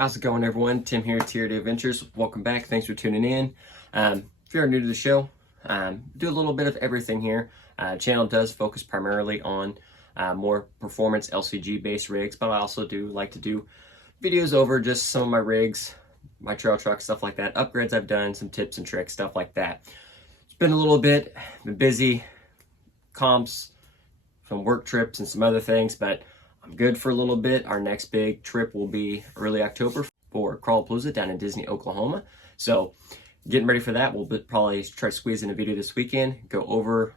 How's it going, everyone? Tim here, TRD Adventures. Welcome back. Thanks for tuning in. If you're new to the show, do a little bit of everything here. Channel does focus primarily on more performance LCG based rigs, but I also do like to do videos over just some of my rigs, my trail trucks, stuff like that, upgrades I've done, some tips and tricks, stuff like that. It's been a little bit, been busy, comps, some work trips and some other things, but I'm good for a little bit. Our next big trip will be early October for Crawlapalooza down in Disney, Oklahoma. So getting ready for that. We'll probably try to squeeze in a video this weekend, go over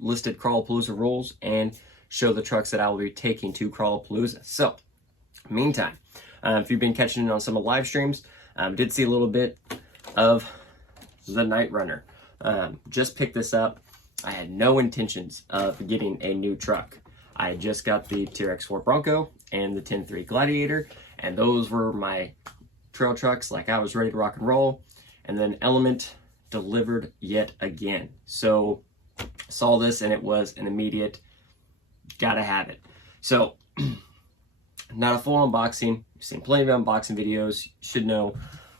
listed Crawlapalooza rules and show the trucks that I will be taking to Crawlapalooza. So meantime, if you've been catching in on some of the live streams, did see a little bit of the Knightrunner. Just picked this up. I had no intentions of getting a new truck. I just got the TRX4 Bronco and the 10.3 Gladiator, and those were my trail trucks. Like, I was ready to rock and roll, and then Element delivered yet again. So saw this and it was an immediate gotta have it. So not a full unboxing. You've seen plenty of unboxing videos. You should know,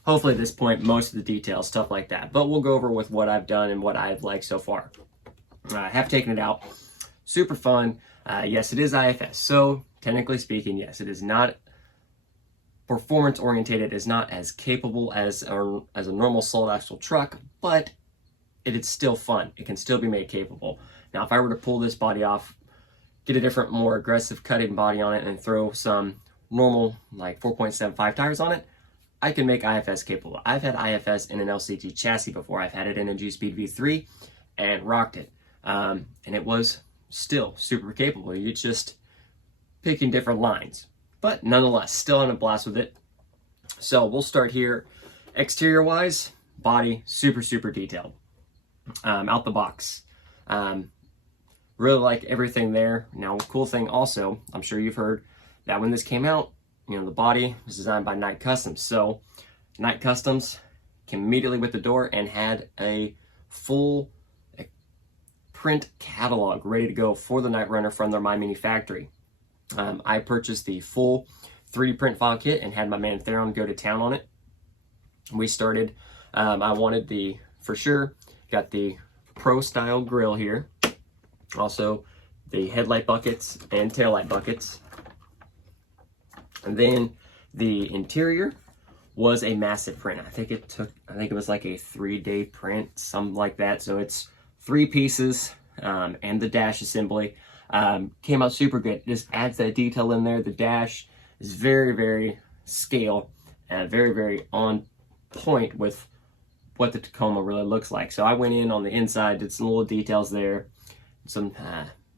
hopefully at this point, most of the details, stuff like that. But we'll go over with what I've done and what I've liked so far. I have taken it out. Super fun. Yes, it is IFS. So technically speaking, yes, it is not performance oriented. It is not as capable as a normal solid axle truck, but it is still fun. It can still be made capable. Now, if I were to pull this body off, get a different, more aggressive cutting body on it, and throw some normal like 4.75 tires on it, I can make IFS capable. I've had IFS in an LCG chassis before. I've had it in a G-Speed V3 and rocked it. And it was still super capable. You're just picking different lines, but nonetheless, still in a blast with it. So we'll start here. Exterior wise, body super detailed. Out the box, really like everything there. Now, cool thing also, I'm sure you've heard that when this came out, you know, the body was designed by Knight Customs. So Knight Customs came immediately with the door and had a full print catalog ready to go for the Knightrunner from their My Mini factory. I purchased the full 3D print file kit and had my man Theron go to town on it. We started, I wanted for sure, got the Pro style grill here. Also the headlight buckets and taillight buckets. And then the interior was a massive print. I think it was like a 3-day print, something like that. So it's 3 pieces, and the dash assembly came out super good. It just adds that detail in there. The dash is very scale and very on point with what the Tacoma really looks like. So I went in on the inside, did some little details there, some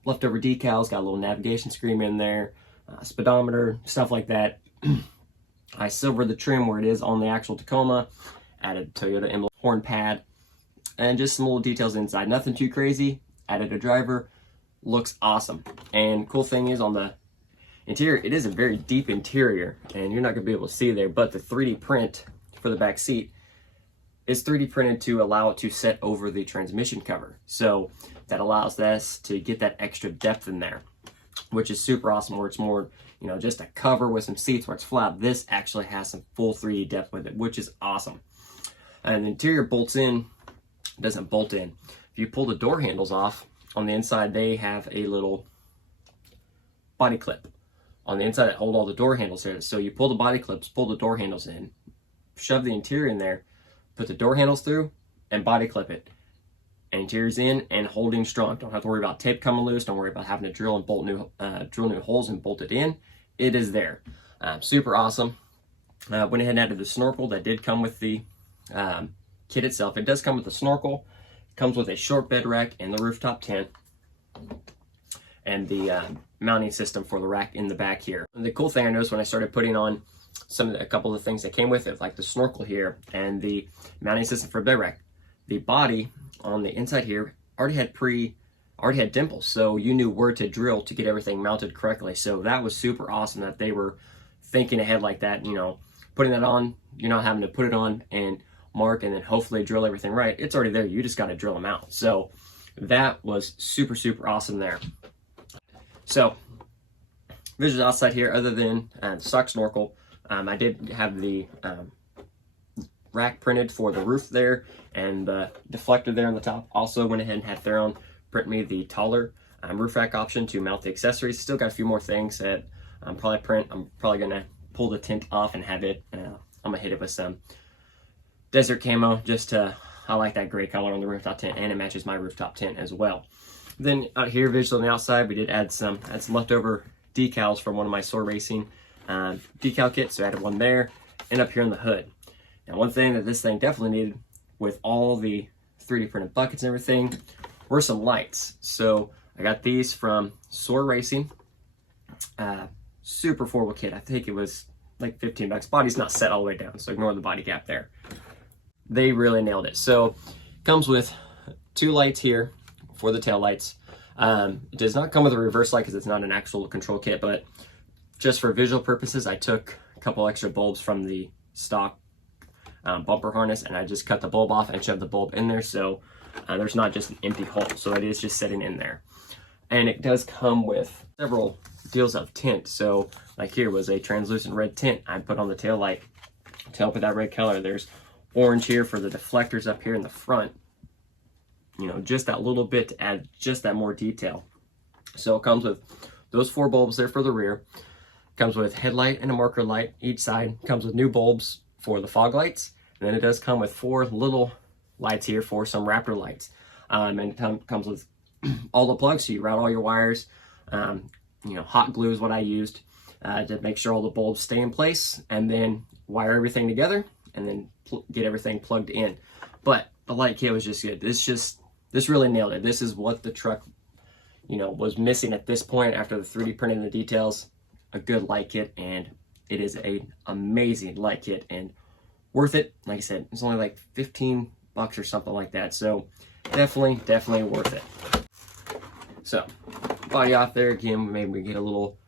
leftover decals, got a little navigation screen in there, speedometer, stuff like that. I silvered the trim where it is on the actual Tacoma, added Toyota emblem horn pad, and just some little details inside. Nothing too crazy. Added a driver. Looks awesome. And cool thing is, on the interior, it is a very deep interior, and you're not going to be able to see there, but the 3D print for the back seat is 3D printed to allow it to set over the transmission cover. So that allows us to get that extra depth in there, which is super awesome, where it's more, you know, just a cover with some seats where it's flat. This actually has some full 3D depth with it, which is awesome. And the interior bolts in, doesn't bolt in. If you pull the door handles off, on the inside they have a little body clip on the inside that hold all the door handles there. So you pull the body clips, pull the door handles in, shove the interior in there, put the door handles through, and body clip it. And interior's in and holding strong. Don't have to worry about tape coming loose. Don't worry about having to drill new holes and bolt it in. It is there. Super awesome. Went ahead and added the snorkel that did come with the kit itself. It does come with a snorkel. It comes with a short bed rack and the rooftop tent, and the mounting system for the rack in the back here. And the cool thing I noticed when I started putting on a couple of the things that came with it, like the snorkel here and the mounting system for bed rack, the body on the inside here already had dimples, so you knew where to drill to get everything mounted correctly. So that was super awesome that they were thinking ahead like that. You know, putting that on, you're not having to put it on and mark and then hopefully drill everything right. It's already there. You just got to drill them out. So that was super awesome there. So visuals outside here, other than the stock snorkel, I did have the rack printed for the roof there and the deflector there on the top. Also went ahead and had Theron print me the taller roof rack option to mount the accessories. Still got a few more things that I'm probably gonna pull the tint off and have it, I'm gonna hit it with some desert camo just to, I like that gray color on the rooftop tint, and it matches my rooftop tint as well. Then out here, visually on the outside, we did add some leftover decals from one of my SOR Racing decal kits, so I added one there, and up here on the hood. Now, one thing that this thing definitely needed with all the 3D printed buckets and everything were some lights. So I got these from SOR Racing, super affordable kit. I think it was like 15 bucks. Body's not set all the way down, so ignore the body gap there. They really nailed it. So comes with 2 lights here for the tail lights. It does not come with a reverse light because it's not an actual control kit, but just for visual purposes, I took a couple extra bulbs from the stock bumper harness, and I just cut the bulb off and shoved the bulb in there, so there's not just an empty hole, so it is just sitting in there. And it does come with several deals of tint. So like here was a translucent red tint I put on the tail light to help with that red color. There's orange here for the deflectors up here in the front, you know, just that little bit to add just that more detail. So it comes with those 4 bulbs there for the rear, comes with headlight and a marker light each side, comes with new bulbs for the fog lights, and then it does come with 4 little lights here for some Raptor lights, and it comes with all the plugs, so you route all your wires. You know, hot glue is what I used to make sure all the bulbs stay in place, and then wire everything together and then get everything plugged in. But the light kit was just good. This really nailed it. This is what the truck, you know, was missing at this point after the 3D printing the details. A good light kit, and it is an amazing light kit and worth it. Like I said, it's only like 15 bucks or something like that. So definitely worth it. So body off there again, maybe we get a little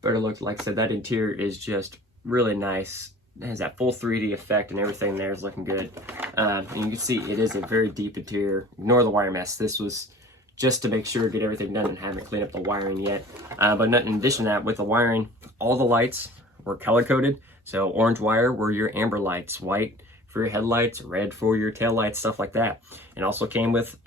better look. Like I said, that interior is just really nice. It has that full 3D effect, and everything there is looking good. And you can see it is a very deep interior. Ignore the wire mess. This was just to make sure, get everything done, and haven't cleaned up the wiring yet. But in addition to that, with the wiring, all the lights were color coded. So orange wire were your amber lights, white for your headlights, red for your tail lights, stuff like that. And also came with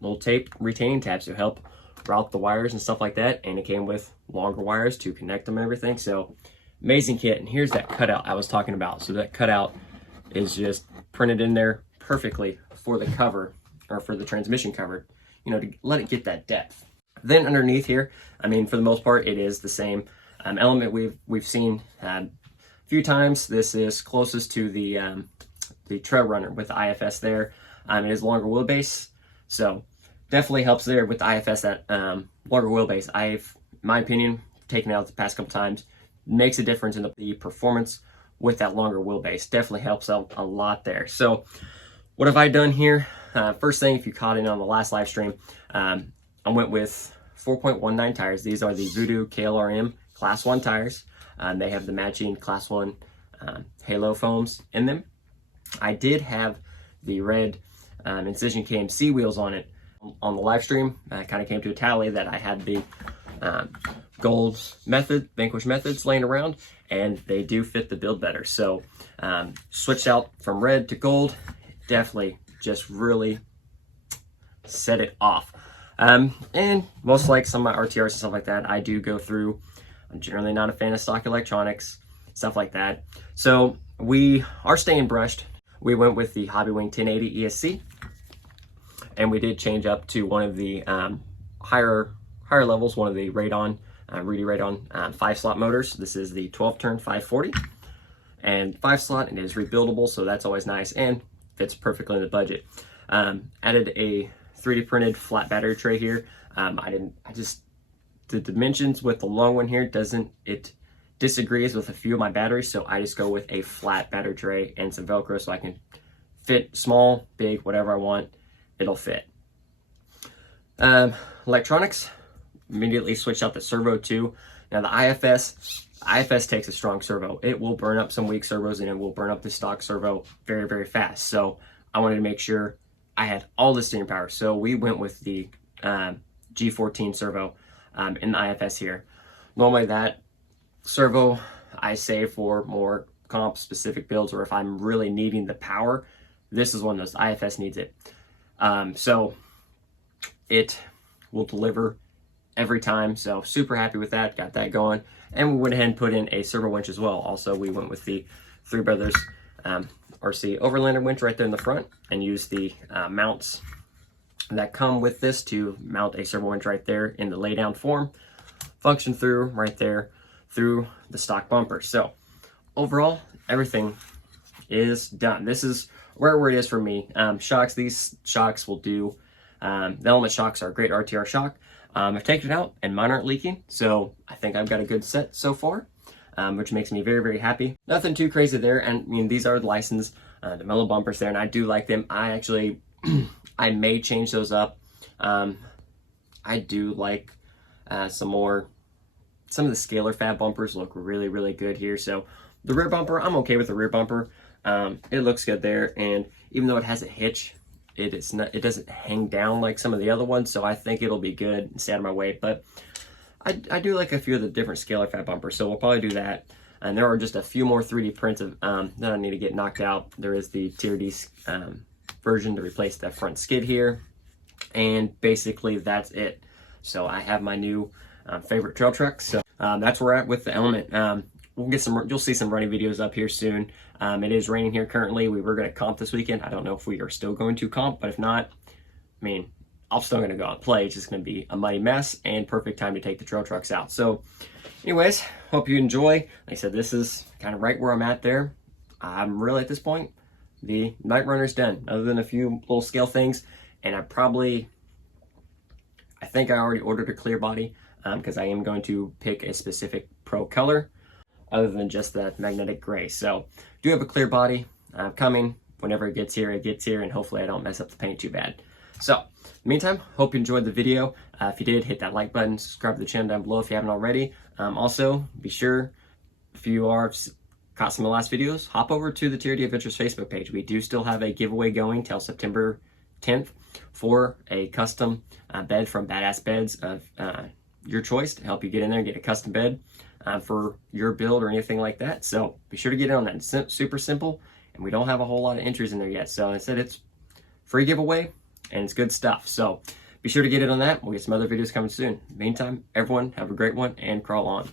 little tape retaining tabs to help route the wires and stuff like that. And it came with longer wires to connect them and everything. So amazing kit. And here's that cutout I was talking about. So that cutout is just printed in there perfectly for the cover, or for the transmission cover, you know, to let it get that depth. Then underneath here, I mean, for the most part, it is the same element we've seen a few times. This is closest to the Trail Runner with the IFS there. It is longer wheelbase, so definitely helps there with the IFS, that longer wheelbase. In my opinion, taken out the past couple times, makes a difference in the performance with that longer wheelbase. Definitely helps out a lot there. So what have I done here? First thing, if you caught in on the last live stream, I went with 4.19 tires. These are the Voodoo KLR-M Class 1 tires. They have the matching Class 1 halo foams in them. I did have the red Incision KMC wheels on it. On the live stream, I kind of came to a tally that I had the gold method, Vanquish methods laying around, and they do fit the build better. So switched out from red to gold. Definitely just really set it off. And most like some of my RTRs and stuff like that, I do go through. I'm generally not a fan of stock electronics, stuff like that. So we are staying brushed. We went with the Hobbywing 1080 ESC, and we did change up to one of the higher levels, one of the Radon, Reedy Radon 5-slot motors. This is the 12-turn 540, and 5-slot, and it is rebuildable, so that's always nice and fits perfectly in the budget. Added a 3D printed flat battery tray here. The dimensions with the long one here disagrees with a few of my batteries, so I just go with a flat battery tray and some Velcro so I can fit small, big, whatever I want, it'll fit. Electronics, immediately switched out the servo too. Now the IFS takes a strong servo. It will burn up some weak servos, and it will burn up the stock servo very, very fast. So I wanted to make sure I had all the steering power. So we went with the G14 servo in the IFS here. Normally that servo I say for more comp specific builds, or if I'm really needing the power, this is one of those. IFS needs it. So it will deliver every time. So super happy with that. Got that going. And we went ahead and put in a servo winch as well. Also, we went with the Three Brothers RC overlander winch right there in the front, and used the mounts that come with this to mount a servo winch right there in the lay down form. Function through right there through the stock bumper. So overall, everything is done. This is where it is for me. Shocks, these shocks will do, the Element shocks are a great RTR shock. I've taken it out and mine aren't leaking, so I think I've got a good set so far, which makes me very, very happy. Nothing too crazy there, and I mean, these are licensed, the mellow bumpers there, and I do like them. I actually, I may change those up. I do like some of the scalar fab bumpers look really, really good here. So the rear bumper, I'm okay with the rear bumper. It looks good there, and even though it has a hitch, it doesn't hang down like some of the other ones, so I think it'll be good and stay out of my way. But I do like a few of the different scalar fab bumpers, so we'll probably do that. And there are just a few more 3D prints of, that I need to get knocked out. There is the Tier D version to replace that front skid here, and basically that's it. So I have my new favorite trail truck. So that's where we're at with the Element. We'll get you'll see some running videos up here soon. It is raining here currently. We were going to comp this weekend. I don't know if we are still going to comp, but if not, I mean, I'm still going to go out and play. It's just going to be a muddy mess and perfect time to take the trail trucks out. So anyways, hope you enjoy. Like I said, this is kind of right where I'm at there. I'm really at this point, the Knightrunner's done, other than a few little scale things. And I think I already ordered a clear body, because I am going to pick a specific pro color other than just that magnetic gray. So do have a clear body coming. Whenever it gets here, and hopefully I don't mess up the paint too bad. So in the meantime, hope you enjoyed the video. If you did, hit that like button, subscribe to the channel down below if you haven't already. Also, be sure, if you are caught some of the last videos, hop over to the Tier D Adventures Facebook page. We do still have a giveaway going till September 10th for a custom bed from Badass Beds of your choice to help you get in there and get a custom bed for your build or anything like that. So be sure to get in on that. It's super simple, and we don't have a whole lot of entries in there yet. So I said it's free giveaway and it's good stuff. So be sure to get in on that. We'll get some other videos coming soon. Meantime, everyone have a great one and crawl on.